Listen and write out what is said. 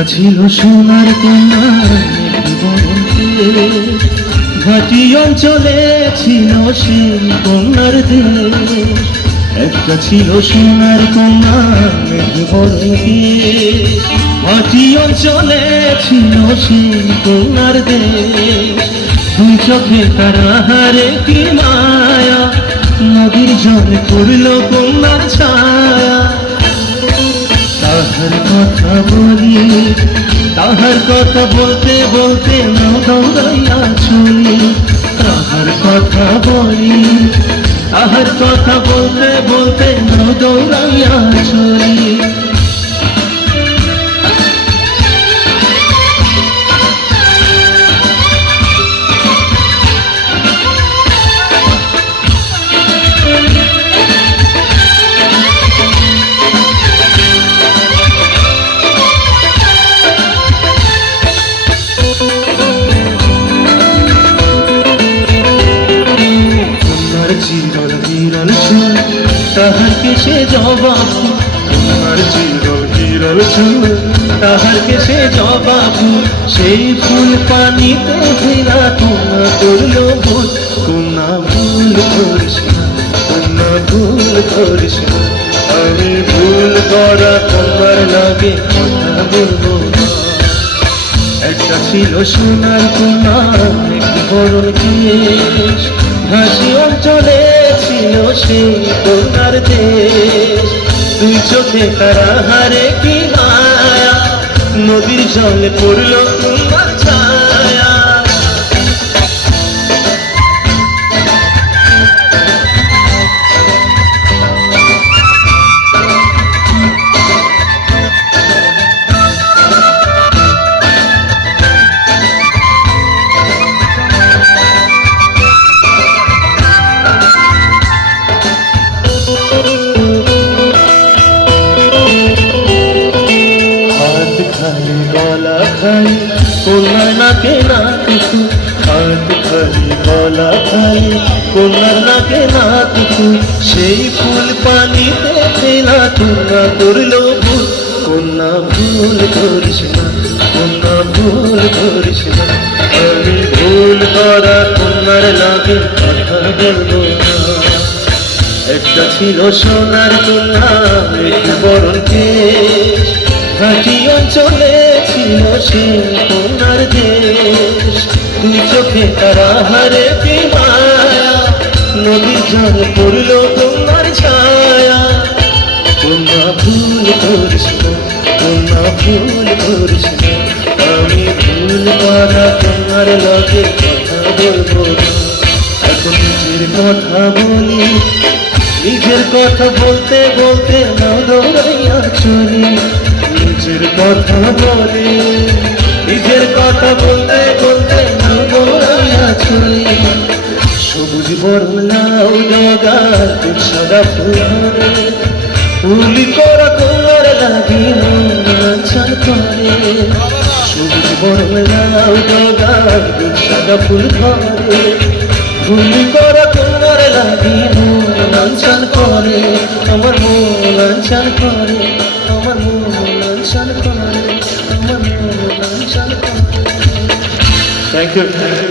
একটা ছিল সোনার কন্যা বরণকে, ঘাটি অঞ্চলে ছিল সেই কন্যার দেশ। একটা ছিল সোনার কন্যা বরণকে, ঘাটি অঞ্চলে ছিল সেই কন্যার দেশ। দুই চোখে তারা হারে কি মায়া, নদীর জলে পড়ল কন্যার ছায়া। তাহার কথা বলি, তাহার কথা বলতে বলতে নাও দৌড়াইয়া চলি। তাহার কথা বলি, তাহার কথা বলতে বলতে নাও দৌড়াইয়া চলি। চিরল বিরল চুল তাহার কেশে জবাব, তোমার চিরল বিরল চুল তাহার কেশে জবাব। সেই ফুল পানিতে ফেরা তোমা করলো ভুল, কোনা ভুল করিস না, কোনা ভুল করিস না। আমি ভুল করা তোমার লাগে কথা বলবো না। একটা ছিল সোনার কন্যা বরণ কেশ, ঘাসি অঞ্চলে ছিল সেই কন্যার দেশ। দুই চোখে তারা হারে কি মায়া, নদীর জলে পড়ল তোমার ছায়া। গলা খাই কন্যার নাকে না কিছু, হাত খালি গলা খাই কন্যার নাকে না কিছু। সেই ফুল পানিতে ফেলা তোমরা করলো ভুল, কন্যা ভুল করিস না, কন্যা ভুল করিস না। আমি ভুল করা কন্যার লাগে কথা বলবো না। একটা ছিল সোনার কন্যা বরণ কেশ, ঘাটি অঞ্চলে ছিল সেই কন্যার দেশ। দুই চোখে তারা হারে কি মায়া, নদীর জল পড়ল তোমার ছায়া। কন্যা ভুল করিস না, কন্যা ভুল করিস না। আমি ভুল করা তোমার লগে কথা বলবো না। এখন নিজের কথা বলি, নিজের কথা বলতে বলতে না দৌড়াইয়া চলি। নিজের কথা বলি, নিজের কথা বলতে বলতে না দৌড়াইয়া চলি। সবুজ বরণ লাউ ডগা সাদা ফুলে, ফুলি করা তোমার লাগি মন ছান করে। সবুজ বরণ লাউ ডগা সাদা ফুল ধরে, ফুলি করা তোমার লাগি মন ছান করে। আমার মন ছান করে, আমার মন ছান করে, আমার মন ছান করে। Thank you.